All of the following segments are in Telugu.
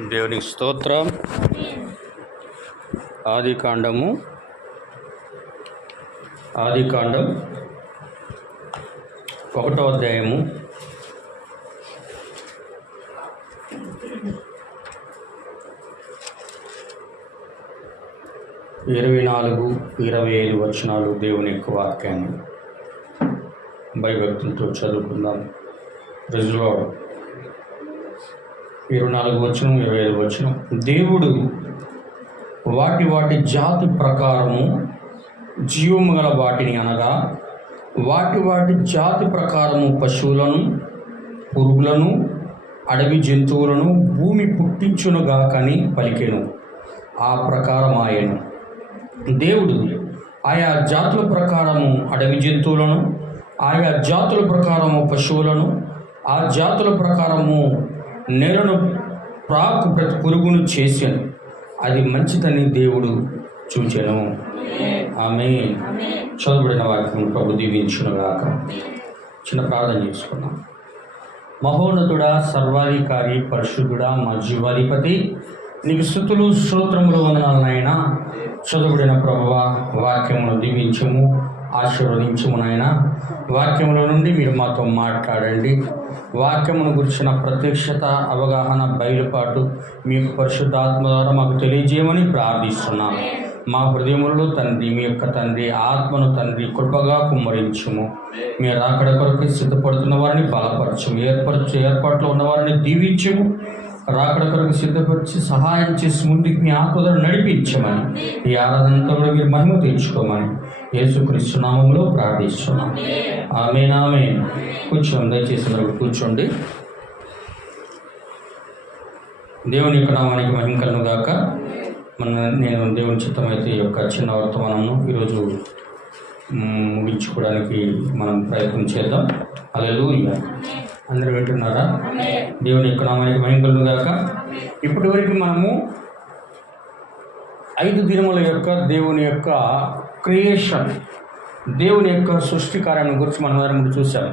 దేవునికి స్తోత్రం. ఆదికాండం 1వ అధ్యాయము 24-25 వచనాలు దేవుని యొక్క వాక్యాన్ని భయభక్తులతో చదువుకుందాం. Praise the lord. 24 వచనం 25 వచనం. దేవుడు వాటి జాతి ప్రకారము జీవము గల వాటిని అనగా వాటి జాతి ప్రకారము పశువులను, పురుగులను, అడవి జంతువులను భూమి పుట్టించునుగాకని పలికెను. ఆ ప్రకారం ఆయను. దేవుడు ఆయా జాతుల ప్రకారము అడవి జంతువులను, ఆయా జాతుల ప్రకారము పశువులను, ఆ జాతుల ప్రకారము నేలను ప్రాకు ప్రతి పురుగును చేశాను. అది మంచిదని దేవుడు చూచెను. ఆమేన్. చదువుబడిన వాక్యం ప్రభు దీవించునుగాక. చిన్న ప్రార్థన చేసుకున్నాం. మహోన్నతుడా, సర్వాధికారి, పరిశుద్ధుడా, మా జీవాధిపతి, నీకు స్తుతులు స్తోత్రములు వందనాలు నాయనా. చదువుబడిన ప్రభువా, వాక్యమును దీవించము, ఆశీర్వదించము నాయనా. వాక్యముల నుండి మీరు మాతో మాట్లాడండి. వాక్యమును గురించిన ప్రత్యక్షత, అవగాహన, బయలుపాటు మీకు పరిశుద్ధాత్మ ద్వారా మాకు తెలియజేయమని ప్రార్థిస్తున్నాం. మా హృదయములలో తండ్రి, మీ యొక్క తండ్రి ఆత్మను తండ్రి కృపగా కుమ్మరించుము. మీరు అక్కడ కొరకు సిద్ధపడుతున్న వారిని బలపరచము, ఏర్పాట్లో ఉన్న వారిని దీవించము. రాకడ కొరకు సిద్ధపరిచి సహాయం చేసి ముందుకు మీ ఆత్మతో నడిపించమని, ఈ ఆరాధనతో కూడా మీరు మహిమ తెచ్చుకోమని యేసుక్రీస్తు నామములో ప్రార్థిస్తున్నాం. ఆమేన్, ఆమేన్. కూర్చోండి, దయచేసి వరకు కూర్చోండి. దేవుని యొక్క నామానికి మహిమ కలుగును గాక. నేను దేవుని చిత్తమైతే ఈ యొక్క చిన్న వర్తమానము ఈరోజు ముగించుకోవడానికి మనం ప్రయత్నం చేద్దాం. హల్లెలూయా. అందరూ వింటున్నారా? దేవుని యొక్క నామానికి మహిమ కలుగును గాక. ఇప్పటి వరకు మనము 5 దినముల యొక్క దేవుని యొక్క క్రియేషన్, దేవుని యొక్క సృష్టి కార్యాన్ని గురించి మనం అందరం చూసాము.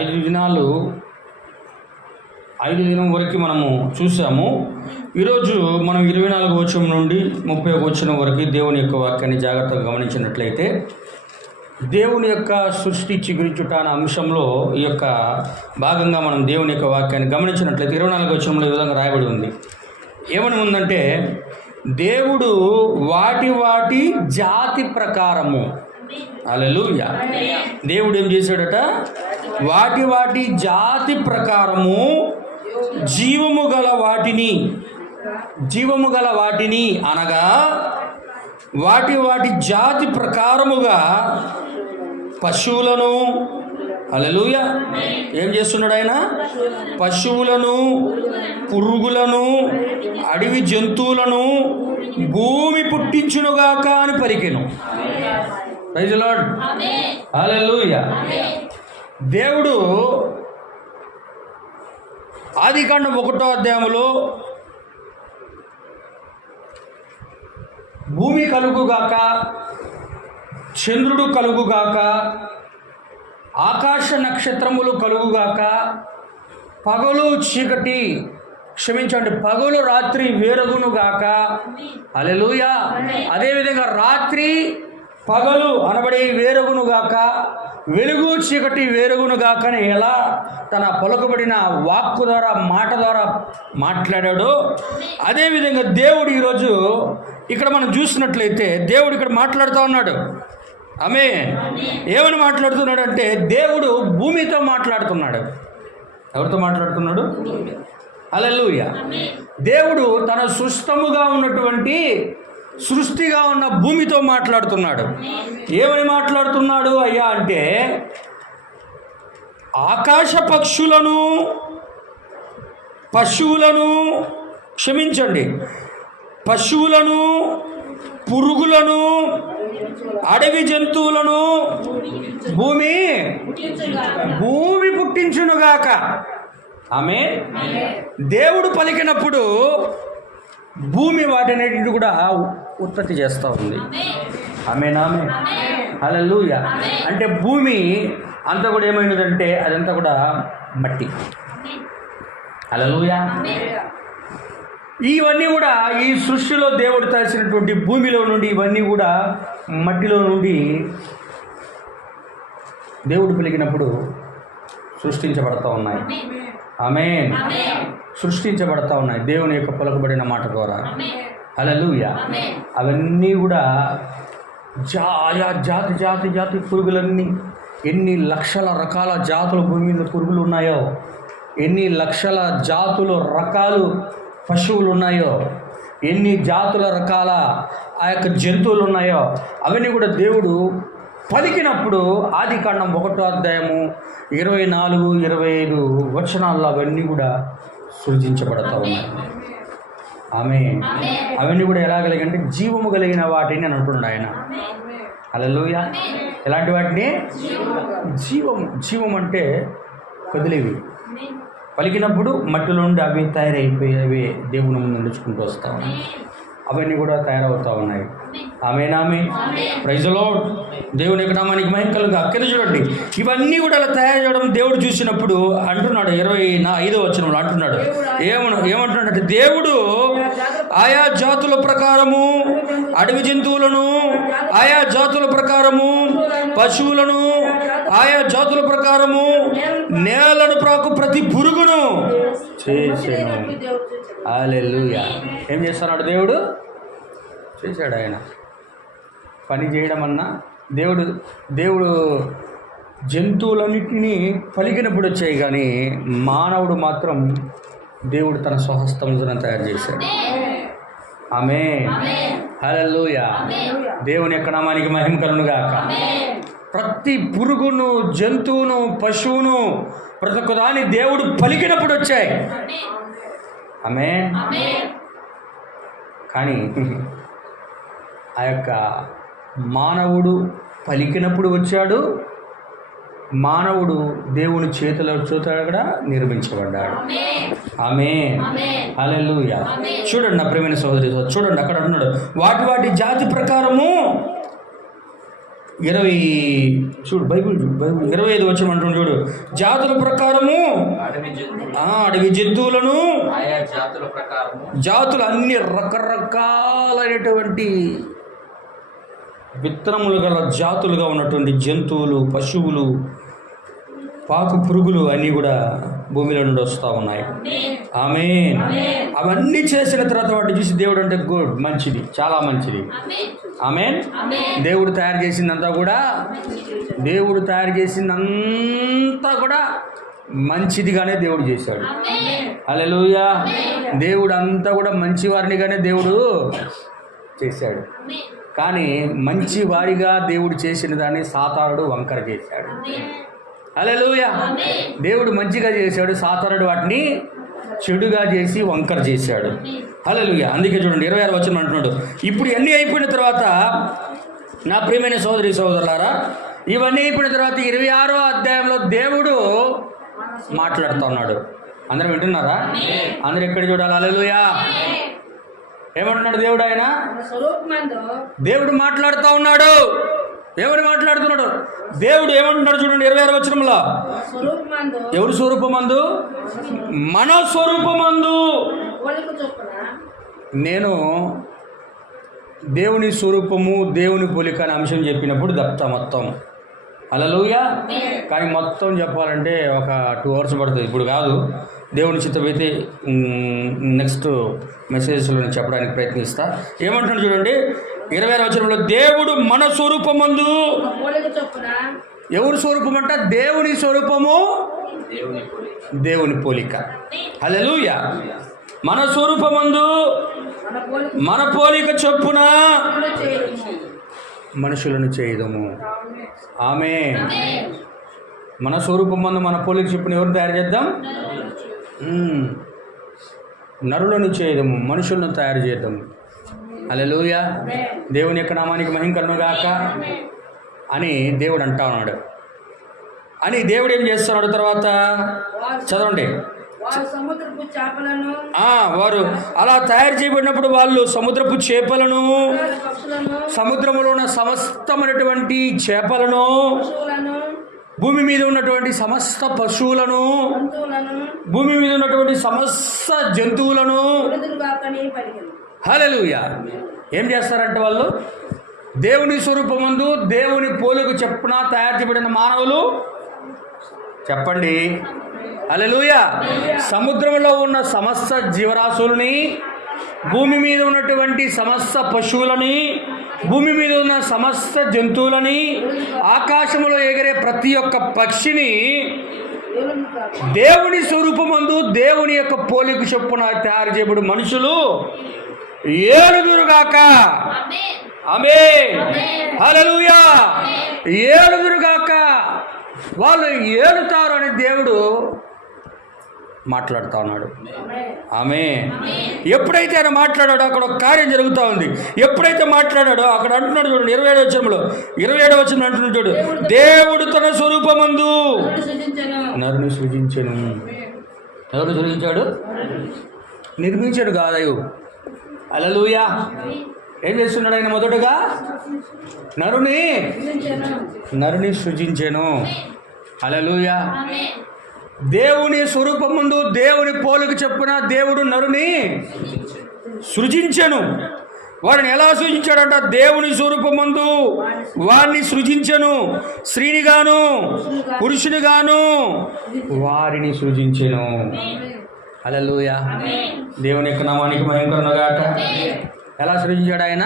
5 దినం వరకు మనము చూసాము. ఈరోజు మనం 24 వచనం నుండి 30 వచనం వరకు దేవుని యొక్క వాక్యాన్ని జాగ్రత్తగా గమనించినట్లయితే, దేవుని యొక్క సృష్టి చిగురించుట అనే అంశంలో ఈ యొక్క భాగంగా మనం దేవుని యొక్క వాక్యాన్ని గమనించినట్లయితే 24 వచనంలో ఈ విధంగా రాయబడి ఉంది. ఏమని ఉందంటే, దేవుడు వాటి జాతి ప్రకారము, హల్లెలూయా, దేవుడు ఏం చేశాడట? వాటి జాతి ప్రకారము జీవము గల వాటిని అనగా వాటి జాతి ప్రకారముగా పశువులను, హల్లెలూయా, ఏం చేస్తున్నాడు ఆయన? పశువులను, పురుగులను, అడవి జంతువులను భూమి పుట్టించునుగాక అని పలికెను. Praise the Lord. హల్లెలూయా. దేవుడు ఆదికాండం 1వ అధ్యాయంలో భూమి కలుగుగాక, చంద్రుడు కలుగుగాక, ఆకాశ నక్షత్రములు కలుగుగాక, పగలు రాత్రి వేరగునుగాక. హల్లెలూయా. అదేవిధంగా రాత్రి పగలు అనబడే వేరగునుగాక, వెలుగు చీకటి వేరుగునుగాక అని ఎలా తన పలుకబడిన వాక్కు ద్వారా, మాట ద్వారా మాట్లాడాడో, అదేవిధంగా దేవుడు ఈరోజు ఇక్కడ మనం చూసినట్లయితే దేవుడు ఇక్కడ మాట్లాడుతూ ఉన్నాడు. ఆమేన్. ఏమని మాట్లాడుతున్నాడు అంటే, దేవుడు భూమితో మాట్లాడుతున్నాడు. ఎవరితో మాట్లాడుతున్నాడు? హల్లెలూయా. దేవుడు తన సుష్టముగా ఉన్నటువంటి సృష్టిగా ఉన్న భూమితో మాట్లాడుతున్నాడు. ఏమని మాట్లాడుతున్నాడు అయ్యా అంటే, ఆకాశ పక్షులను, పశువులను, పురుగులను, అడవి జంతువులను భూమి పుట్టించునుగాక. ఆమేన్. దేవుడు పలికినప్పుడు భూమి వాటిని కూడా ఉత్పత్తి చేస్తూ ఉంది. ఆమేన్, ఆమేన్. హల్లెలూయా. అంటే భూమి అంతా కూడా ఏమైనదంటే అదంతా కూడా మట్టి. హల్లెలూయా. ఇవన్నీ కూడా ఈ సృష్టిలో దేవుడు తయారు భూమిలో నుండి ఇవన్నీ కూడా మట్టిలో నుండి దేవుడు పిలిగినప్పుడు సృష్టించబడతా ఉన్నాయి. ఆమేన్. సృష్టించబడతా ఉన్నాయి దేవుని యొక్క పలుకబడిన మాట ద్వారా. హల్లెలూయా. అవన్నీ కూడా జాతి జాతి జాతి పురుగులన్నీ, ఎన్ని లక్షల రకాల జాతుల భూమి మీద పురుగులు ఉన్నాయో, ఎన్ని లక్షల జాతుల రకాలు పశువులు ఉన్నాయో, ఎన్ని జాతుల రకాల ఆ యొక్క జంతువులు ఉన్నాయో, అవన్నీ కూడా దేవుడు పలికినప్పుడు ఆదికాండం 1వ అధ్యాయము 24, 25 వచనాల్లో అవన్నీ కూడా సృజించబడతా ఉన్నాయి. ఆమేన్. అవన్నీ కూడా ఎలా కలిగంటే జీవము కలిగిన వాటిని అని అంటున్నాడు ఆయన. హల్లెలూయా. ఎలాంటి వాటిని? జీవం అంటే కదిలేవి. పలికినప్పుడు మట్టిలో నుండి అవి తయారైపోయేవి దేవుని ముందు నడుచుకుంటూ వస్తూ ఉన్నాయి. అవన్నీ కూడా తయారవుతూ ఉన్నాయి. ఆమేన్. Praise the Lord. దేవుని యొక్క నామానికి మహిమ కలుగుగా. అక్కడ చూడండి, ఇవన్నీ కూడా అలా తయారు చేయడం దేవుడు చూసినప్పుడు అంటున్నాడు 25వ వచనంలో అంటున్నాడు, ఏమంటున్నాడంటే దేవుడు ఆయా జాతుల ప్రకారము అడవి జంతువులను, ఆయా జాతుల ప్రకారము పశువులను, ఆయా జాతుల ప్రకారము నేలను ప్రాకు ప్రతి పురుగును చేసాను. హల్లెలూయా. ఏం చేస్తున్నాడు దేవుడు? చేశాడు ఆయన. పని చేయడం అన్నా దేవుడు జంతువులన్నింటినీ పలికినప్పుడు వచ్చాయి, కానీ మానవుడు మాత్రం దేవుడు తన స్వహస్తములను తయారు చేశాడు. ఆమేన్. హల్లెలూయా. దేవుని యొక్క నామానికి మహిమ కలుగును గాక. ప్రతి పురుగును, జంతువును, పశువును, ప్రతి ఒక్క దాన్ని దేవుడు పలికినప్పుడు వచ్చాయి. ఆమేన్. కానీ ఆ యొక్క మానవుడు పలికినప్పుడు వచ్చాడు. మానవుడు దేవుని చేతుల కూడా నిర్మించబడ్డాడు. ఆమేన్. హల్లెలూయా. చూడండి నా ప్రియమైన సహోదరి, చూడండి అక్కడ అంటున్నాడు, వాటి జాతి ప్రకారము 25 వచ్చిన అంటున్నాడు. చూడు, జాతుల ప్రకారము అడవి జంతువులను, జాతులు అన్ని రకరకాలైనటువంటి విత్తనములు గల జాతులుగా ఉన్నటువంటి జంతువులు, పశువులు, పాకు పురుగులు అన్నీ కూడా భూమిలో నుండి వస్తూ ఉన్నాయి. ఆమేన్. అవన్నీ చేసిన తర్వాత వాటిని చూసి దేవుడు అంటే గుడ్, మంచిది, చాలా మంచిది. ఆమేన్. దేవుడు తయారు చేసిందంతా కూడా మంచిదిగానే దేవుడు చేశాడు. హల్లెలూయా. దేవుడు అంతా కూడా మంచి వారినిగానే దేవుడు చేశాడు. కానీ మంచి వారిగా దేవుడు చేసిన దాన్ని సాతానుడు వంకర చేశాడు. హల్లెలూయా. దేవుడు మంచిగా చేశాడు, సాతానుడు వాటిని చెడుగా చేసి వంకర చేశాడు. హల్లెలూయా. అందుకే చూడండి 26 వచనం అంటున్నాడు, ఇప్పుడు ఇవన్నీ అయిపోయిన తర్వాత నా ప్రియమైన సోదరులారా, ఇవన్నీ అయిపోయిన తర్వాత 26వ అధ్యాయంలో దేవుడు మాట్లాడుతూ ఉన్నాడు. అందరూ వింటున్నారా? అందరూ ఎక్కడ చూడాలి? హల్లెలూయా. ఏమంటున్నాడు దేవుడు? ఆయన దేవుడు మాట్లాడుతూ ఉన్నాడు. ఎవరు మాట్లాడుతున్నాడు? దేవుడు ఏమంటున్నాడు చూడండి 26వ వచనంలో, ఎవరి స్వరూపమందు? మన స్వరూపమందు నేను దేవుని స్వరూపము, దేవుని పోలిక అనే అంశం చెప్పినప్పుడు దప్తా మొత్తం. హల్లెలూయా. కానీ మొత్తం చెప్పాలంటే ఒక 2 hours పడుతుంది. ఇప్పుడు కాదు, దేవుని చిత్తమైతే నెక్స్ట్ మెసేజ్లో చెప్పడానికి ప్రయత్నిస్తా. ఏమంటున్నాడు చూడండి 26వ వచనంలో, దేవుడు మన స్వరూపమందు, ఎవరి స్వరూపం అంట? దేవుని స్వరూపము, దేవుని పోలిక. హల్లెలూయా. మన స్వరూపమందు మన పోలిక చొప్పున మనుషులను చేయదము. ఆమేన్. మన స్వరూపమందు మన పోలిక చొప్పున ఎవరు తయారు చేద్దాం? నరులను చేయదము, మనుషులను తయారు చేద్దాము. హల్లెలూయా. దేవుని యొక్క నామానికి మహిమ కలుగును గాక అని దేవుడు అంటా ఉన్నాడు. అని దేవుడు ఏం చేస్తున్నాడు తర్వాత చదవండి. వారు అలా తయారు చేయబడినప్పుడు వాళ్ళు సముద్రపు చేపలను, సముద్రములో ఉన్న సమస్తమైనటువంటి చేపలను, భూమి మీద ఉన్నటువంటి సమస్త పశువులను, భూమి మీద ఉన్నటువంటి సమస్త జంతువులను. హల్లెలూయా. ఏం చేస్తారంటే వాళ్ళు దేవుని స్వరూపమందు దేవుని పోలిక చొప్పున తయారు చేయబడిన మానవులు. చెప్పండి హల్లెలూయా. సముద్రంలో ఉన్న సమస్త జీవరాశులని, భూమి మీద ఉన్నటువంటి సమస్త పశువులని, భూమి మీద ఉన్న సమస్త జంతువులని, ఆకాశంలో ఎగిరే ప్రతి ఒక్క పక్షిని దేవుని స్వరూపమందు దేవుని యొక్క పోలిక చొప్పున తయారు చేయబడి మనుషులు ఏలుదురుగాక. ఆమేన్. హల్లెలూయా. ఏలుదురుగాక. వాళ్ళు ఏలుతారు అని దేవుడు మాట్లాడుతూ ఉన్నాడు. ఆమేన్. ఎప్పుడైతే ఆయన మాట్లాడాడో అక్కడ ఒక కార్యం జరుగుతూ ఉంది. ఎప్పుడైతే మాట్లాడాడో అక్కడ అంటున్నాడు చూడండి, 27వ వచనంలో అంటున్నాడు చూడు, దేవుడు తన స్వరూపమందు నరుని సృజించెను. ఎవరు సృజించాడు? నిర్మించాడు కాదయ్యో. హల్లెలూయా. ఏం చేస్తున్నాడు ఆయన? మొదటగా నరుని సృజించెను. హల్లెలూయా. దేవుని స్వరూపముందు దేవుని పోలిక చొప్పున దేవుడు నరుని సృజించెను. వారిని ఎలా సృజించాడంట? దేవుని స్వరూపమందు వారిని సృజించెను. స్త్రీనిగాను పురుషునిగాను వారిని సృజించెను. హల్లెలూయా. దేవుని యొక్క నామానికి మహిమ కలుగుగాక. ఎలా సృజించాడు ఆయన?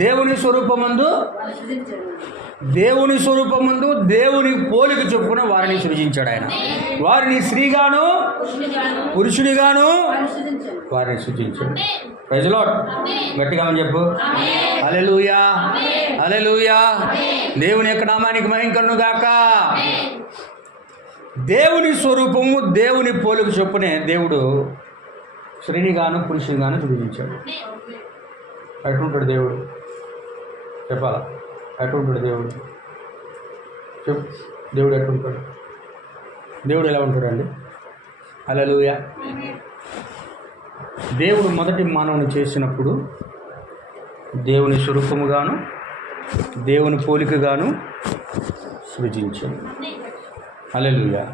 దేవుని స్వరూపమందు దేవుని పోలిక చొప్పున వారిని సృజించాడు ఆయన. వారిని స్త్రీగాను పురుషునిగాను వారిని సృజించాడు. Praise the lord. గట్టిగా అని చెప్పు. హల్లెలూయా. హల్లెలూయా. దేవుని యొక్క నామానికి మహిమ కలుగుగాక. దేవుని స్వరూపము దేవుని పోలిక చొప్పునే దేవుడు స్త్రీనిగాను పురుషునిగాను సృజించాడు. ఎట్లుంటాడు దేవుడు? చెప్పాలా? ఎట్లుంటాడు దేవుడు? చెప్పు. దేవుడు ఎట్లుంటాడు? దేవుడు ఎలా ఉంటాడండి? హల్లెలూయా. దేవుడు మొదటి మానవుని చేసినప్పుడు దేవుని స్వరూపముగాను దేవుని పోలికగాను సృజించాడు. హల్లెలూయా.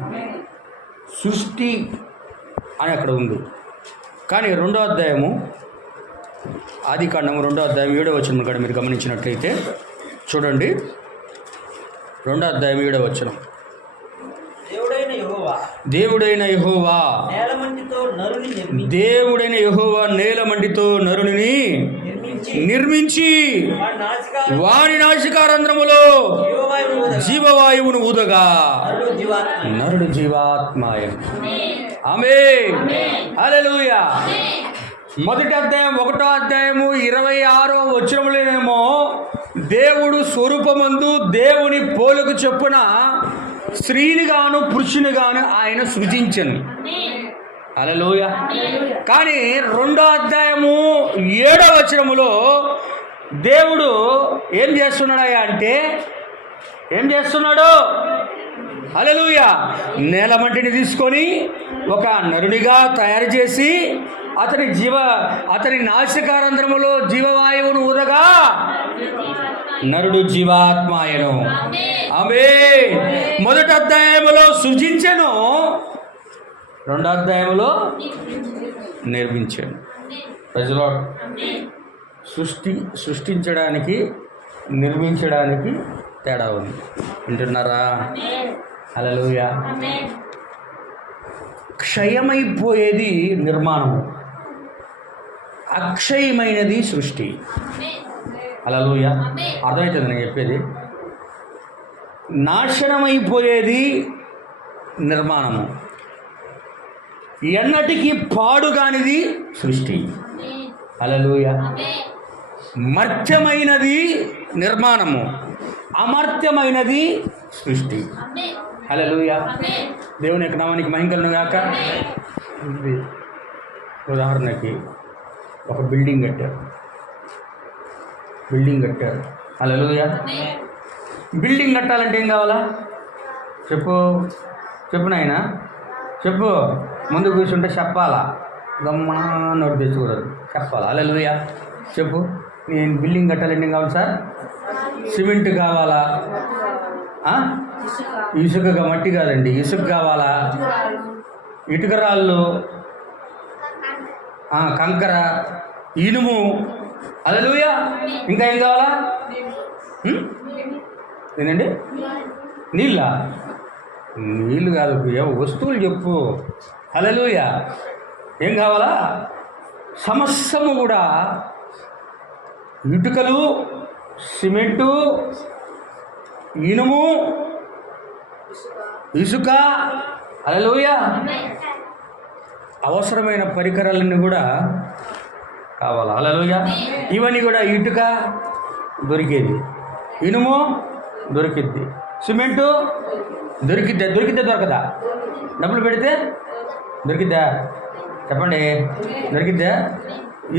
సృష్టి అని అక్కడ ఉంది. కానీ 2వ అధ్యాయము ఆదికాండము 2వ అధ్యాయం 7వ వచనం కూడా మీరు గమనించినట్లయితే చూడండి. 2వ అధ్యాయం 7వ వచనం. దేవుడైన యెహోవా నేలమంటితో నరుని నిర్మించి వాని నాసికారంధ్రములో జీవవాయువును ఊదగా నరుడు జీవాత్మాయం. ఆమేన్. హల్లెలూయా. మొదటి అధ్యాయం 1వ అధ్యాయము 26వ వచనములోనేమో దేవుడు స్వరూపమందు దేవుని పోలిక చొప్పున స్త్రీనిగాను పురుషునిగాను ఆయన సృజించను. హల్లెలూయా. కానీ 2వ అధ్యాయము 7వ వచనములో దేవుడు ఏం చేస్తున్నాడయ్యా అంటే ఏం చేస్తున్నాడు? హల్లెలూయా. నేలమంటిని తీసుకొని ఒక నరునిగా తయారు చేసి అతని నాసికారంధ్రములో జీవవాయువును ఊదగా నరుడు జీవాత్మాయను. ఆమేన్. మొదటి అధ్యాయములో సృజించెను, 2వ అధ్యాయములో నిర్మించాను. Praise the lord. సృష్టించడానికి నిర్మించడానికి తేడా ఉంది. వింటున్నారా? హల్లెలూయా. క్షయమైపోయేది నిర్మాణము, అక్షయమైనది సృష్టి. హల్లెలూయా. అర్థమవుతుంది నేను చెప్పేది? నాశనమైపోయేది నిర్మాణము, ఎన్నటికీ పాడుగానిది సృష్టి. హల్లెలూయా. మర్త్యమైనది నిర్మాణము, అమర్త్యమైనది సృష్టి. హల్లెలూయా. దేవుని యొక్క నామానికి మహిమ కలుగును గాక. ఉదాహరణకి ఒక బిల్డింగ్ కట్టారు. హల్లెలూయా. బిల్డింగ్ కట్టాలంటే ఏం కావాలా? చెప్పు నాయనా, చెప్పు. ముందు కూర్చుంటే చెప్పాలా? గమ్మా నోటి తెచ్చుకోరాదు, చెప్పాలా? హల్లెలూయా. చెప్పు. నేను బిల్డింగ్ కట్టాలంటే ఏం కావాలి సార్? సిమెంట్ కావాలా? ఇసుక మట్టి కాదండి, ఇసుక కావాలా, ఇటుకరాళ్ళు, కంకర, ఇనుము. హల్లెలూయా. ఇంకా ఏం కావాలా? ఏంటండి? నీళ్ళు కాదు, వస్తువులు చెప్పు. హల్లెలూయా. ఏం కావాలా? సమస్తము కూడా ఇటుకలు, సిమెంటు, ఇనుము, ఇసుక. హల్లెలూయా. అవసరమైన పరికరాలన్నీ కూడా కావాలి. హల్లెలూయా. ఇవన్నీ కూడా ఇటుక దొరికేది, ఇనుము దొరికిద్ది, సిమెంటు దొరకదా? డబ్బులు పెడితే దొరికిద్దా? చెప్పండి, దొరికిద్దా?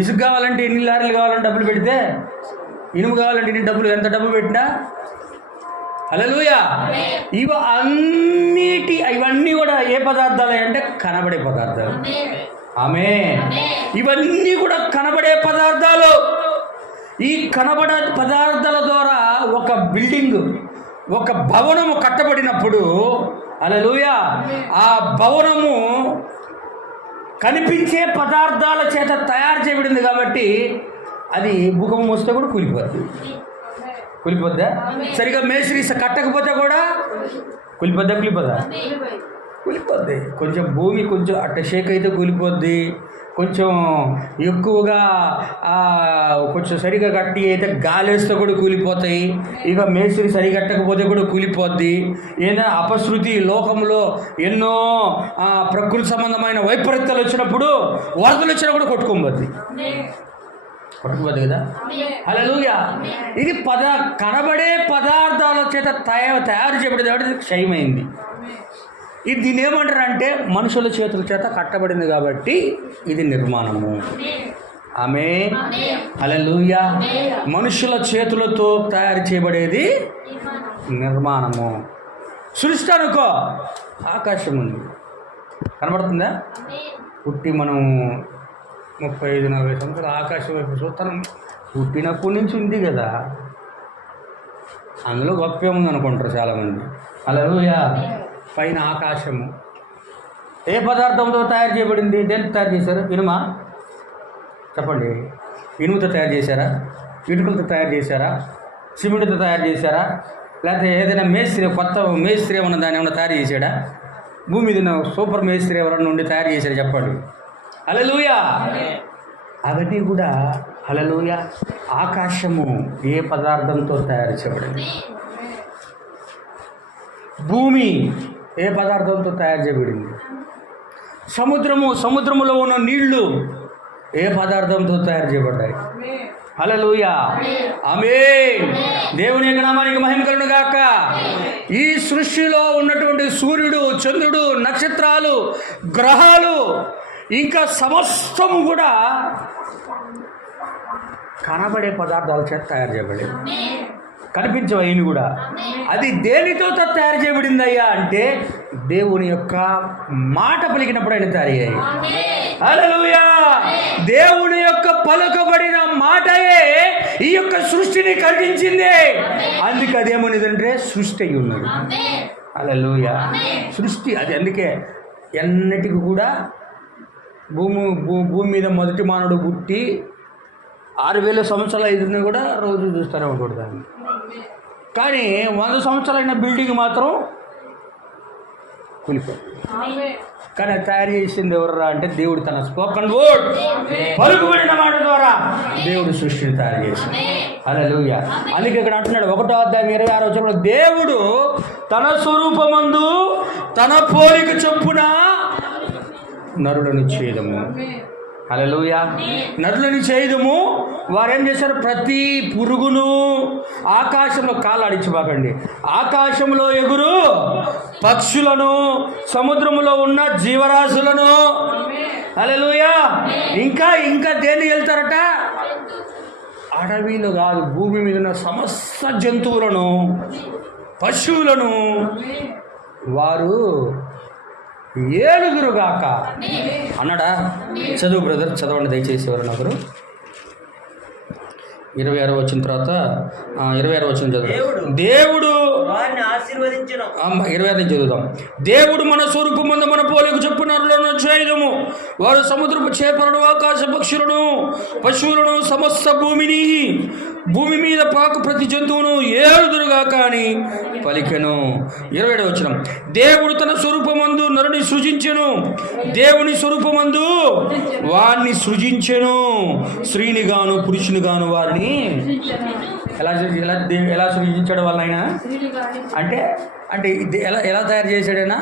ఇసుక కావాలంటే ఎన్ని లారీలు కావాలంటే డబ్బులు పెడితే, ఇనుము కావాలంటే ఎన్ని డబ్బులు, ఎంత డబ్బు పెట్టినా. హల్లెలూయా. ఇవన్నీ కూడా ఏ పదార్థాలు అంటే కనబడే పదార్థాలు. ఆమేన్. ఇవన్నీ కూడా కనబడే పదార్థాలు. ఈ కనబడే పదార్థాల ద్వారా ఒక బిల్డింగ్, ఒక భవనము కట్టబడినప్పుడు, హల్లెలూయా, ఆ భవనము కనిపించే పదార్థాల చేత తయారు చేయబడింది కాబట్టి అది భూకంపం వస్తే కూడా కూలిపోద్దా? సరిగా మేస్త్రి కట్టకపోతే కూడా కూలిపోద్ది. కొంచెం భూమి కొంచెం అట్ట షేక్ అయితే కూలిపోద్ది, కొంచెం ఎక్కువగా కొంచెం సరిగా కట్టి అయితే గాలేస్తే కూడా కూలిపోతాయి. ఇక మేస్త్రి సరిగట్టకపోతే కూడా కూలిపోద్ది. ఏదైనా అపశృతి లోకంలో ఎన్నో ప్రకృతి సంబంధమైన వైపరీత్యాలు వచ్చినప్పుడు, వరదలు వచ్చినా కూడా కొట్టుకోబోద్ది కదా. హల్లెలూయా. ఇది కనబడే పదార్థాల చేత తయారు చేయబడింది కాబట్టి క్షయమైంది. ఇది దీన్ని ఏమంటారంటే మనుషుల చేతుల చేత కట్టబడింది కాబట్టి ఇది నిర్మాణము. ఆమేన్. హల్లెలూయా. మనుషుల చేతులతో తయారు చేయబడేది నిర్మాణము. సృష్టి అనుకో, ఆకాశం ఉంది, కనబడుతుందా? పుట్టి మనం 35-40 సంవత్సరాలు ఆకాశం వైపు చూస్తాను. పుట్టినప్పటి నుంచి ఉంది కదా, అందులో గొప్ప ఏముంది అనుకుంటారు చాలామంది. హల్లెలూయా. పైన ఆకాశము ఏ పదార్థంతో తయారు చేయబడింది? దేంతో తయారు చేశారు? ఇనుమా? చెప్పండి. ఇనుముతో తయారు చేశారా? ఇటుకలతో తయారు చేశారా? సిమెంట్తో తయారు చేశారా? లేకపోతే ఏదైనా కొత్త మేస్త్రి ఏమన్నా దాన్ని ఏమన్నా తయారు చేశాడా? భూమి మీద సూపర్ మేస్త్రి ఎవరన్నా ఉండి తయారు చేశాడు? చెప్పండి. హల్లెలూయా. అవన్నీ కూడా హల్లెలూయా. ఆకాశము ఏ పదార్థంతో తయారు చేయబడింది? భూమి ఏ పదార్థంతో తయారు చేయబడింది? సముద్రములో ఉన్న నీళ్లు ఏ పదార్థంతో తయారు చేయబడ్డాయి? హల్లెలూయా. ఆమేన్. దేవుని యొక్క నామానికి మహిమ కలుగును గాక. ఈ సృష్టిలో ఉన్నటువంటి సూర్యుడు, చంద్రుడు, నక్షత్రాలు, గ్రహాలు, ఇంకా సమస్తము కూడా కనబడే పదార్థాల చేత తయారు చేయబడింది. కనిపించవైన కూడా అది దేనితో తయారు చేయబడిందయ్యా అంటే దేవుని యొక్క మాట పలికినప్పుడు ఆయన తయారయ్యాయి. హల్లెలూయా. దేవుని యొక్క పలుకబడిన మాటయే ఈ యొక్క సృష్టిని కలిగించింది. అందుకే అదేమనిదంటే సృష్టి అయి ఉన్నది. హల్లెలూయా. సృష్టి అది. అందుకే ఎన్నటికి కూడా భూమి మీద మొదటి మానవుడు పుట్టి 6000 సంవత్సరాలు అయింది కూడా రోజు చూస్తూనే ఉంటాడు దాన్ని. కానీ 100 సంవత్సరాలైన బిల్డింగ్ మాత్రం కూలిపోయింది. కానీ తయారు చేసింది ఎవర్రా అంటే దేవుడు తన స్పోకన్ వర్డ్, పలుకుబడిన మాట ద్వారా దేవుడు సృష్టిని తయారు చేసింది. హల్లెలూయా. అందుకే ఇక్కడ అంటున్నాడు 1వ అధ్యాయం 26వ వచనంలో, దేవుడు తన స్వరూపమందు తన పోలిక చొప్పున నరులను చేయదము. హల్లెలూయా. నరులను చేయదము. వారేం చేశారు? ప్రతి పురుగును ఆకాశంలో కాళ్ళు ఆడించబాకండి, ఆకాశంలో ఎగురు పక్షులను, సముద్రములో ఉన్న జీవరాశులను, హల్లెలూయా, ఇంకా దేన్ని వెళ్తారట? అడవిలో కాదు, భూమి మీద ఉన్న సమస్త జంతువులను, పశువులను వారు ఏలుగురుగాక అన్నాడా? చదువు బ్రదర్, చదవండి దయచేసి. ఎవరన్నా ఒకరు 26వ వచ్చిన తర్వాత 26వ వచ్చిన చదువు. దేవుడు వారిని ఆశీర్వదించెను. 26 చదువుదాం. దేవుడు మన స్వరూపమందు మన పోలిక చొప్పున నరులను చేయదము. వారు సముద్రపు చేపలను, ఆకాశ పక్షులను, పశువులను, సమస్త భూమి మీద పాకు ప్రతి జంతువును ఏలుదురుగా కానీ పలికెను. 27 వచనం. దేవుడు తన స్వరూపమందు నరుని సృజించెను. దేవుని స్వరూపమందు వారిని సృజించెను. స్త్రీని గాను పురుషుని గాను వారిని ఎలా సృజించడం వల్ల ఆయన అంటే ఎలా తయారు చేశాడైనా?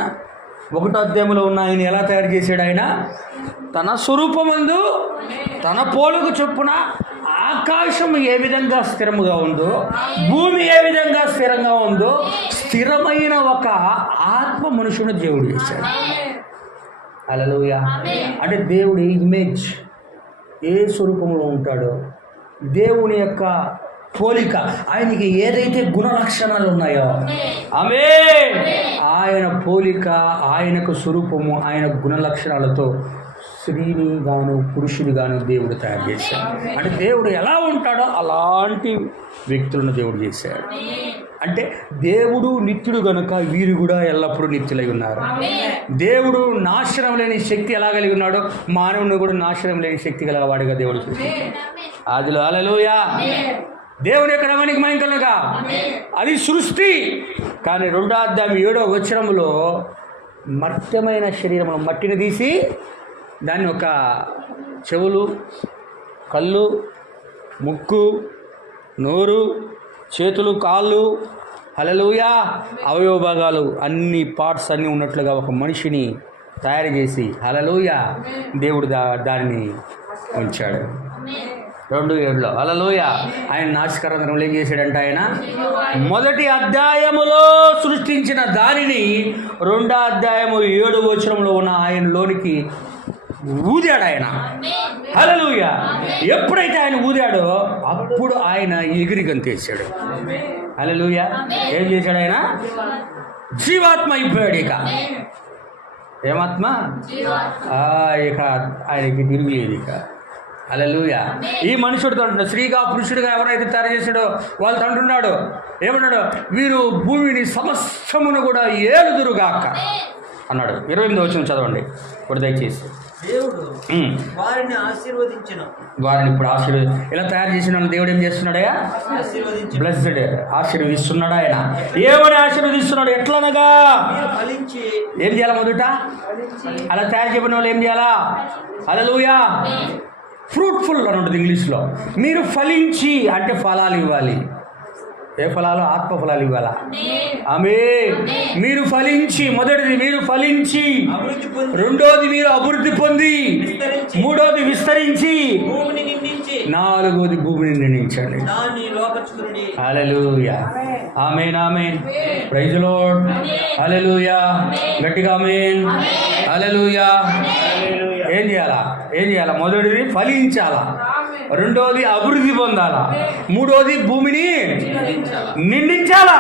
1వ అధ్యాయంలో ఉన్న ఆయన ఎలా తయారు చేశాడు? ఆయన తన స్వరూపమందు తన పోలుకు చొప్పున ఆకాశం ఏ విధంగా స్థిరముగా ఉందో, భూమి ఏ విధంగా స్థిరంగా ఉందో, స్థిరమైన ఒక ఆత్మ మనుషుని దేవుడు చేశాడు. హల్లెలూయా. అంటే దేవుడి ఇమేజ్ ఏ స్వరూపంలో ఉంటాడో, దేవుని యొక్క పోలిక, ఆయనకి ఏదైతే గుణ లక్షణాలు ఉన్నాయో ఆయన పోలిక, ఆయనకు స్వరూపము, ఆయన గుణ లక్షణాలతో స్త్రీని గాను పురుషుని గాను దేవుడు తయారు చేశాడు. అంటే దేవుడు ఎలా ఉంటాడో అలాంటి వ్యక్తులను దేవుడు చేశాడు. అంటే దేవుడు నిత్యుడు గనుక వీరు కూడా ఎల్లప్పుడూ నిత్యులై ఉన్నారు. దేవుడు నాశనం లేని శక్తి ఎలా కలిగి ఉన్నాడో మానవుని కూడా నాశనం లేని శక్తి గలవాడిగా దేవుడు చూశాడు. ఆదిలో హల్లెలూయా. దేవుని యొక్క నామానికి మహిమ కలుగుగా. అది సృష్టి. కానీ 2వ అధ్యాయం 7వ వచనంలో మర్త్యమైన శరీరం, మట్టిని తీసి దాన్ని ఒక చెవులు, కళ్ళు, ముక్కు, నోరు, చేతులు, కాళ్ళు, హల్లెలూయా, అవయవ భాగాలు, అన్ని పార్ట్స్ అన్నీ ఉన్నట్లుగా ఒక మనిషిని తయారు చేసి హల్లెలూయా దేవుడు దానిని ఉంచాడు. 2:7 హల్లెలూయా. ఆయన నాశకరంధ్రంలో ఏం చేశాడంటే, ఆయన 1వ అధ్యాయములో సృష్టించిన దానిని 2వ అధ్యాయము 7వ వచనంలో ఉన్న ఆయనలోనికి ఊదాడు ఆయన. హల్లెలూయా. ఎప్పుడైతే ఆయన ఊదాడో అప్పుడు ఆయన ఎగిరి గంతేశాడు. హల్లెలూయా. ఏం చేశాడు? ఆయన జీవాత్మ అయిపోయాడు. ఇక ఏమాత్మ? ఇక ఆయనకి తిరిగిలేదు. ఇక హల్లెలూయా. ఈ మనుషుడితో అంటున్నాడు, స్త్రీగా పురుషుడిగా ఎవరైతే తయారు చేశాడో వాళ్ళు అంటున్నాడు, ఏమన్నాడు? వీరు భూమిని సమస్తమును కూడా ఏలుదురుగాక అన్నాడు. 28వ వచనం చదవండి ఇప్పుడు దయచేసి. దేవుడు వారిని ఆశీర్వదించెను. వారిని ఇప్పుడు ఇలా తయారు చేసిన దేవుడు ఏం చేస్తున్నాడయా? బ్లెస్డ్, ఆశీర్వదిస్తున్నాడు. ఆయన ఏమని ఆశీర్వదిస్తున్నాడు? ఎట్లనగా ఏం చేయాలా? మొదట అలా తయారు చేయబడిన వాళ్ళు ఏం చేయాలా? హల్లెలూయా. ఫ్రూట్ఫుల్ అని ఉంటుంది ఇంగ్లీష్లో. మీరు ఫలించి అంటే ఫలాలు ఇవ్వాలి. ఏ ఫలాలు? ఆత్మ ఫలాలు ఇవ్వాలా? మీరు ఫలించి, మొదటిది మీరు ఫలించి, 2వది మీరు అభివృద్ధి పొంది, 3వది విస్తరించి, 4వది భూమిని నిండించండి. హల్లెలూయా. ఆమేన్, ఆమేన్. Praise the Lord. హల్లెలూయా. గట్టిగా ఆమేన్. హల్లెలూయా. ఏం చేయాలా? మొదటిది ఫలించాలా, 2వది అభివృద్ధి పొందాలా, 3వది భూమిని నిండించాలా,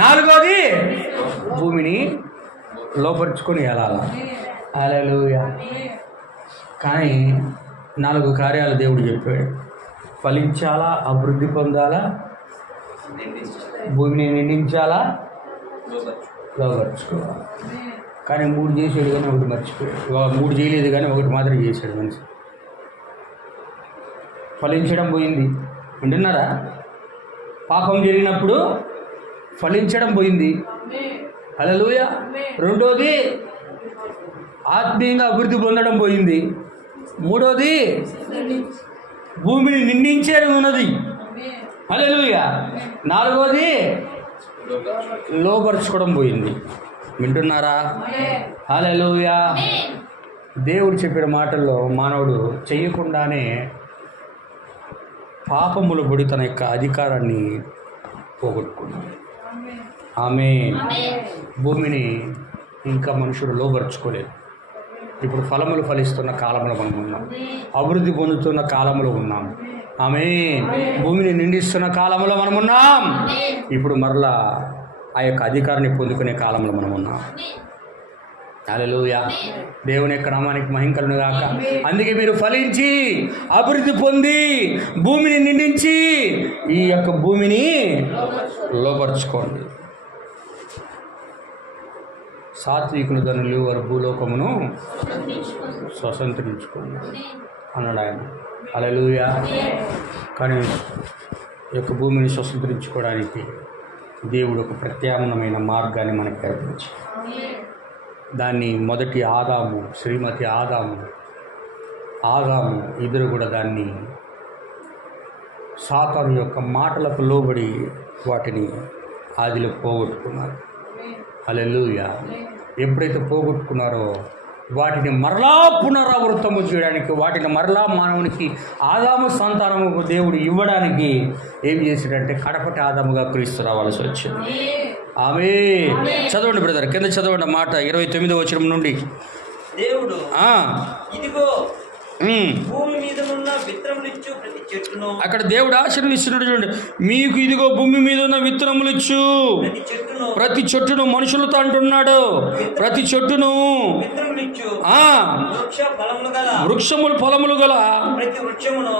4వది భూమిని లోపరుచుకొని వెళ్ళాలా. హల్లెలూయా. కానీ 4 కార్యాలు దేవుడు చెప్పాడు. ఫలించాలా, అభివృద్ధి పొందాలా, భూమిని నిండించాలా, లోపరుచుకోవాలా. కానీ 3 చేసాడు కానీ 1 మర్చిపోయాడు. 3 చేయలేదు కానీ 1 మాత్రం చేశాడు మనిషి. ఫలించడం పోయింది. వింటున్నారా? పాపం జరిగినప్పుడు ఫలించడం పోయింది. హల్లెలూయా. 2వది ఆత్మీయంగా అభివృద్ధి పొందడం పోయింది. 3వది భూమిని నిండించేది ఉన్నది. హల్లెలూయా. 4వది లోపరుచుకోవడం పోయింది. వింటున్నారా? హల్లెలూయా. దేవుడు చెప్పిన మాటల్లో మానవుడు చెయ్యకుండానే పాపములు పడి తన యొక్క అధికారాన్ని పోగొట్టుకున్నాడు. భూమిని ఇంకా మనుషుడు లోపరుచుకోలేదు. ఇప్పుడు ఫలములు ఫలిస్తున్న కాలంలో మనం ఉన్నాం. అభివృద్ధి పొందుతున్న కాలంలో ఉన్నాం. భూమిని నిండిస్తున్న కాలంలో మనం ఉన్నాం. ఇప్పుడు మరలా ఆ యొక్క అధికారాన్ని పొందుకునే కాలంలో మనం ఉన్నాం. హల్లెలూయా. దేవుని యొక్క నామానికి మహిమ కలుగును గాక. అందుకే మీరు ఫలించి అభివృద్ధి పొంది భూమిని నిండించి ఈ యొక్క భూమిని లోపరుచుకోండి. సాత్వికులు ధనులు వారి భూలోకమును స్వతంత్రించుకోండి అన్నాడు ఆయన. హల్లెలూయా. కానీ ఈ యొక్క భూమిని స్వతంత్రించుకోవడానికి దేవుడు ఒక ప్రత్యామ్నాయమైన మార్గాన్ని మనకు కల్పించాడు. దాన్ని మొదటి ఆదాము, శ్రీమతి ఆదాము ఇద్దరు కూడా దాన్ని సాతాను యొక్క మాటలకు లోబడి వాటిని ఆదిలో పోగొట్టుకున్నారు. హల్లెలూయా. ఎప్పుడైతే పోగొట్టుకున్నారో వాటిని మరలా పునరావృతము చేయడానికి, వాటిని మరలా మానవునికి ఆదాము సంతానముకు దేవుడు ఇవ్వడానికి ఏం చేశాడంటే కడపటి ఆదాముగా క్రీస్తు రావాల్సి వచ్చింది. ఆమేన్. చదవండి బ్రదర్, కింద చదవండి మాట 29వ వచనం నుండి. దేవుడు ఇదిగో భూమి మీద ఉన్న విత్తనములిచ్చు ప్రతి చెట్టును, అక్కడ దేవుడు ఆశీర్వదిస్తున్నాడు చూడండి. మీకు ఇదిగో భూమి మీద ఉన్న విత్తనములిచ్చు ప్రతి చెట్టును, మనుషులతో అంటున్నాడు, ప్రతి చెట్టును విత్తనములిచ్చు వృక్షములు ఫలములు గల ప్రతి వృక్షమును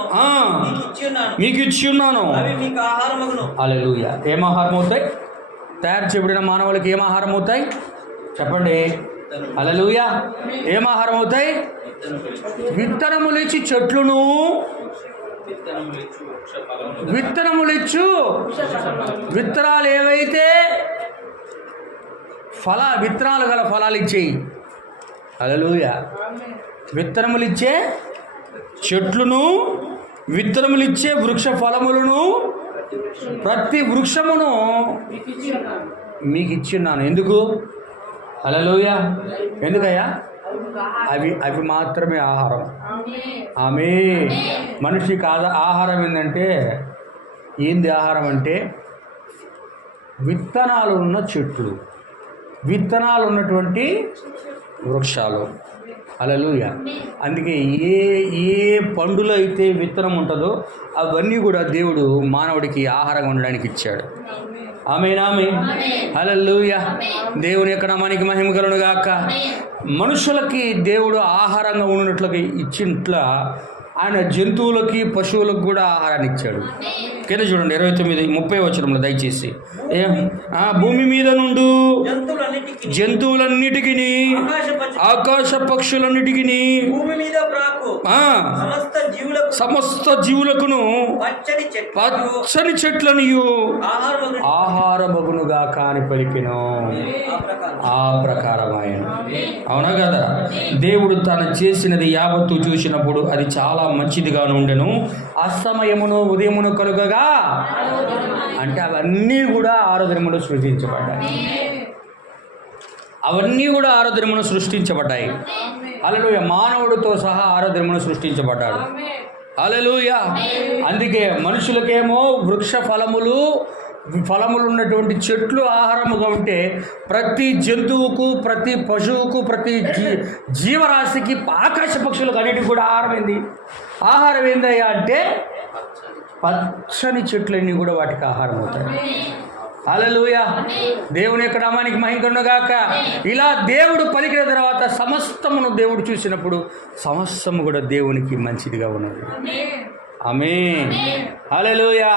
మీకు ఇచ్చి ఉన్నాను. మీకు ఆహారమగును. హల్లెలూయా. ఏం ఆహారం అవుతాయి? తయారు చేయబడిన మానవులకి ఏం ఆహారం అవుతాయి చెప్పండి? హల్లెలూయా. ఏం ఆహారం అవుతాయి? విత్తనములిచ్చి చెట్లును, విత్తనములిచ్చు విత్తనాలు ఏవైతే విత్తనాలు గల ఫలాలు ఇచ్చేయి. హల్లెలూయా. విత్తనములిచ్చే చెట్లును, విత్తనములిచ్చే వృక్ష ఫలములను, ప్రతి వృక్షమును మీకు ఇచ్చిన్నాను. ఎందుకు? హల్లెలూయా. ఎందుకయ్యా? అవి మాత్రమే ఆహారం. ఆమేన్. మనిషికి ఆహారం ఏంది ఆహారం అంటే విత్తనాలు ఉన్న చెట్లు, విత్తనాలు ఉన్నటువంటి వృక్షాలు. హల్లెలూయా. అందుకే ఏ పండులో అయితే విత్తనం ఉంటుందో అవన్నీ కూడా దేవుడు మానవుడికి ఆహారంగా ఉండడానికి ఇచ్చాడు. ఆమేన్. ఆమేన్. హల్లెలూయా. దేవుని యొక్క నామానికి మహిమ కలుగును గాక. మనుషులకి దేవుడు ఆహారంగా ఉన్నట్లుగా ఇచ్చినట్ల ఆయన జంతువులకి, పశువులకు కూడా ఆహారాన్ని ఇచ్చాడు. కింద చూడండి 29-30 వచనంలో దయచేసి. భూమి మీద నుండు జంతువులన్నిటికీ, ఆకాశ పక్షులన్నిటికీ, సమస్త జీవులకును పచ్చని చెట్లనియు ఆహారమగునుగా కాని పలికెను. ఆ ప్రకారం ఆయన. అవునా కదా? దేవుడు తను చేసినది యావత్తు చూసినప్పుడు అది చాలా మంచిదిగా ఉండెను. అస్తమయమును ఉదయమును కలుగగా అంటే అవన్నీ కూడా 6వ దినములో సృష్టించబడ్డాయి. అవన్నీ కూడా 6వ దినమున సృష్టించబడ్డాయి. హల్లెలూయా. మానవుడితో సహా 6వ దినమున సృష్టించబడ్డాడు. హల్లెలూయా. అందుకే మనుషులకేమో వృక్ష ఫలములు ఉన్నటువంటి చెట్లు ఆహారముగా ఉంటే, ప్రతి జంతువుకు, ప్రతి పశువుకు, ప్రతి జీవరాశికి, ఆకాశ పక్షులకు అన్నిటికి కూడా ఆహారం ఏందయ్యా అంటే పచ్చని చెట్లన్నీ కూడా వాటికి ఆహారం అవుతాయి. హల్లెలూయా. దేవుని యొక్క నామానికి మహిమ కలుగును గాక. ఇలా దేవుడు పలికిన తర్వాత సమస్తమును దేవుడు చూసినప్పుడు సమస్తము కూడా దేవునికి మంచిదిగా ఉన్నది. ఆమేన్. హల్లెలూయా.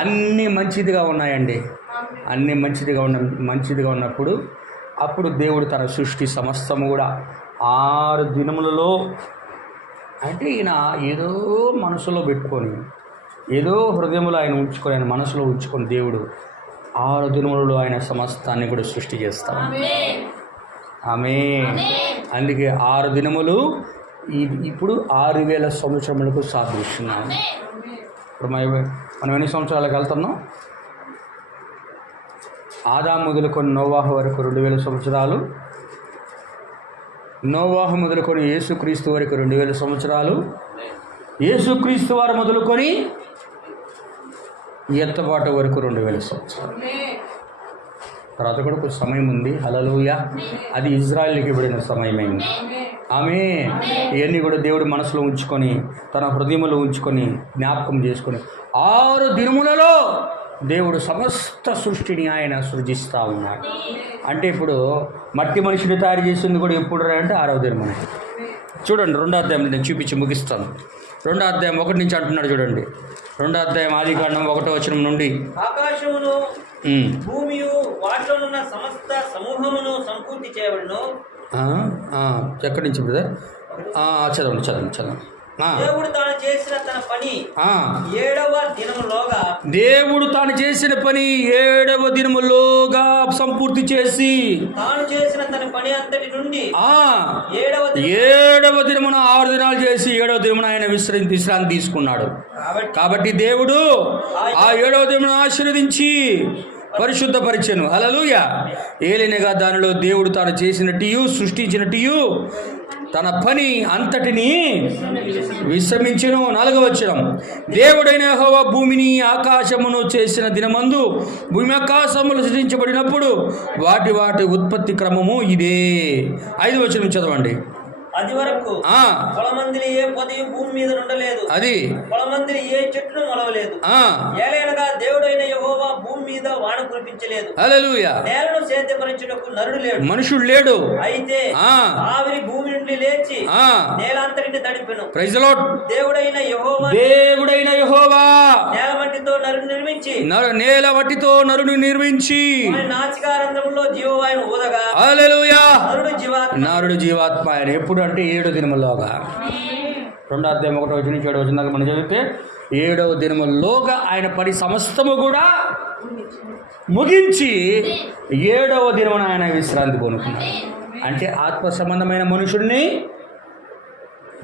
అన్నీ మంచిదిగా ఉన్నాయండి. అన్నీ మంచిదిగా ఉన్నప్పుడు అప్పుడు దేవుడు తన సృష్టి సమస్తము కూడా 6 దినములలో, అంటే ఈయన ఏదో మనసులో పెట్టుకొని, ఏదో హృదయంలో ఆయన ఉంచుకొని, ఆయన మనసులో ఉంచుకొని దేవుడు 6 దినములలో ఆయన సమస్తాన్ని కూడా సృష్టి చేస్తాడు. ఆమేన్. అందుకే 6 దినములు ఇప్పుడు 6000 సంవత్సరములకు సాదృశ్యం. ఇప్పుడు మనం ఎన్ని సంవత్సరాలకు వెళ్తున్నాం? ఆదాము మొదలుకొని నోవాహు వరకు 2000 సంవత్సరాలు, నోవాహు మొదలుకొని యేసుక్రీస్తు వరకు 2000 సంవత్సరాలు, యేసుక్రీస్తు వారు మొదలుకొని ఎత్తబాటు వరకు 2000 సంవత్సరాలు. తర్వాత కూడా కొంచెం సమయం ఉంది. హల్లెలూయా. అది ఇజ్రాయెల్కి ఇవ్వబడిన సమయమైంది. ఆమేన్. ఇవన్నీ కూడా దేవుడు మనసులో ఉంచుకొని, తన హృదయంలో ఉంచుకొని, జ్ఞాపకం చేసుకొని 6 దినములలో దేవుడు సమస్త సృష్టిని ఆయన సృజిస్తూ ఉన్నాడు. అంటే ఇప్పుడు మట్టి మనిషిని తయారు చేసింది కూడా ఎప్పుడు అంటే 6వ దినం. చూడండి 2వ అధ్యాయం నేను చూపించి ముగిస్తాను. 2వ అధ్యాయం 1 నుంచి అంటున్నాడు చూడండి. 2వ అధ్యాయం ఆదికాండం 1వ వచనం నుండి. ఆకాశ ఆకాశమును భూమియు వాటిలోనున్న సమస్త సమూహమును సంపూర్తి చేయబడును. ఎక్కడి నుంచి బ్రదర్? చదవండి. దేవుడు తాను చేసిన తన పని 7వ దినములోగా దేవుడు తాను చేసిన పని 7వ దినములోగా సంపూర్తి చేసి తాను చేసిన తన పని అంతటి నుండి 7వ దినమున 6 దినాలు చేసి 7వ దినమున ఆయన విశ్రాంతి తీసుకున్నాడు. కాబట్టి దేవుడు ఆ 7వ దినమున ఆశీర్వదించి పరిశుద్ధపరిచెను. హల్లెలూయా. ఏలినగా దానిలో దేవుడు తాను చేసినట్టు సృష్టించినట్టు తన పని అంతటిని విశ్రమించెను. 4వ వచనం, దేవుడైన యెహోవా భూమిని ఆకాశమును చేసిన దినమందు భూమి ఆకాశములు సృష్టించబడినప్పుడు వాటి ఉత్పత్తి క్రమము ఇదే. 5వ వచనం చదవండి. అది వరకు పొలమందిని ఏ పొదయు భూమి మీద ఉండలేదు, అది పొలమందిని ఏ చెట్టును మొలవలేదు. ఏలైనగా దేవుడైన యెహోవా భూమి మీద వాన కురిపించలేదు. హల్లెలూయా. నేలను సేద్యపరచుటకు నరుడు లేడు, మనుషుడు లేడు. అయితే ఆవిరి భూమి నుండి లేచి నేలంతటిని తడిపెను. Praise the Lord. దేవుడైన యెహోవా నేల మట్టితో నరుని నిర్మించి నాసికారంధ్రములో జీవవాయువును ఊదగా. హల్లెలూయా. నరుడు జీవాత్మ. ఆయన ఎప్పుడు అంటే 7వ దినములోగా. 2వ అధ్యాయం 1వ వచనం నుంచి 7వ వచనం దాకా మనం చదివితే 7వ దినములోగా ఆయన పని సమస్తము కూడా ముగించి 7వ దినమున ఆయన విశ్రాంతి పొందుకున్నాడు. అంటే ఆత్మ సంబంధమైన మనుషుడిని,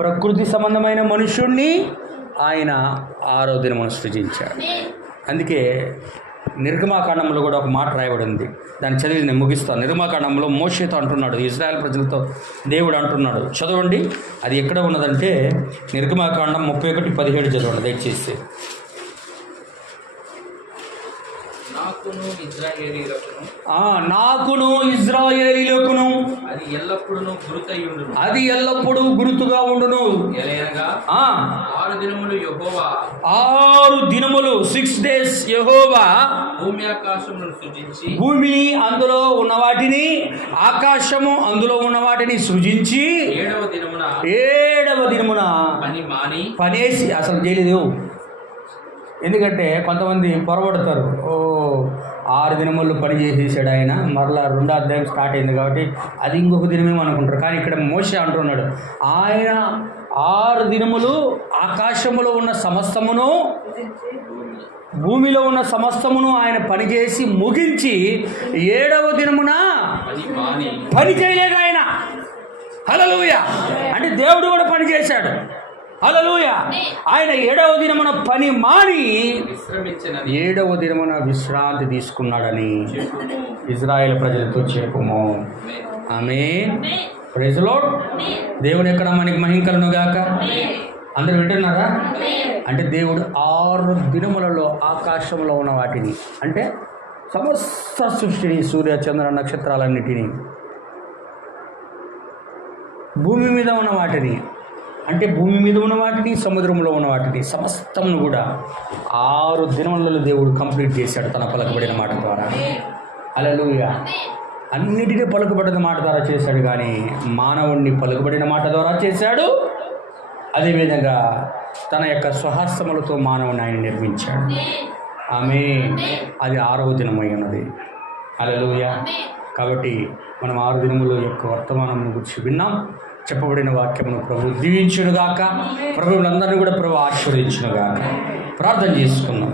ప్రకృతి సంబంధమైన మనుషుడిని ఆయన 6వ దినమున సృజించాడు. అందుకే నిర్గమాకాండంలో కూడా ఒక మాట రాయబడి ఉంది, దాన్ని చదివి నేను ముగిస్తాను. నిర్గమాకాండంలో మోషేతో అంటున్నాడు, ఇజ్రాయెల్ ప్రజలతో దేవుడు అంటున్నాడు. చదవండి, అది ఎక్కడ ఉన్నదంటే నిర్గమాకాండం 31:17 చదవండి దయచేసి. నాకును ఇజ్రాయేలీలకును అది ఎల్లప్పుడూ గురుతుగా ఉండును. 6 దినములు యెహోవా 6 దినములు 6 days యెహోవా భూమి ఆకాశములను సృజించి భూమిని అందులో ఉన్న వాటిని ఆకాశము అందులో ఉన్న వాటిని సృజించి 7వ దినమున పనేసి అసలు చేయలేదు. ఎందుకంటే కొంతమంది పొరబడతారు, 6 దినములు పని చేసేసాడు ఆయన, మరలా 2వ అధ్యాయం స్టార్ట్ అయింది కాబట్టి అది ఇంకొక దినమేమో అనుకుంటారు. కానీ ఇక్కడ మోషే అంటున్నాడు, ఆయన 6 దినములు ఆకాశములో ఉన్న సమస్తమును భూమిలో ఉన్న సమస్తమును ఆయన పనిచేసి ముగించి 7వ దినమున పని చేయలేదు ఆయన. హల్లెలూయా. అంటే దేవుడు కూడా పని చేశాడు. హల్లెలూయా. ఆయన 7వ దినమున పని మాని 7వ దినమున విశ్రాంతి తీసుకున్నాడని ఇజ్రాయేల్ ప్రజలతో చెప్పుము. ఆమేన్. Praise the Lord. దేవుని యొక్క నామానికి మహిమ కలుగును గాక. అందరూ వింటున్నారా? అంటే దేవుడు 6 దినములలో ఆకాశంలో ఉన్న వాటిని, అంటే సమస్త సృష్టిని, సూర్య చంద్ర నక్షత్రాలన్నిటినీ, భూమి మీద ఉన్న వాటిని, అంటే భూమి మీద ఉన్న వాటిని, సముద్రంలో ఉన్న వాటిని సమస్తమును కూడా 6 దినములలో దేవుడు కంప్లీట్ చేశాడు తన పలకబడిన మాట ద్వారా. హల్లెలూయా. అన్నిటినీ పలుకబడిన మాట ద్వారా చేశాడు, కానీ మానవుణ్ణి పలుకబడిన మాట ద్వారా చేశాడు. అదేవిధంగా తన యొక్క స్వహస్తములతో మానవుని ఆయన నిర్మించాడు. ఆమేన్. అది 6వ దినమై ఉన్నది. హల్లెలూయా. కాబట్టి మనం 6 దినముల యొక్క వర్తమానం గురించి విన్నాం. చెప్పబడిన వాక్యమును ప్రభు దీవించునుగాక. ప్రభువులందరినీ కూడా ప్రభు ఆశీర్వదించునుగాక. ప్రార్థన చేసుకుందాం.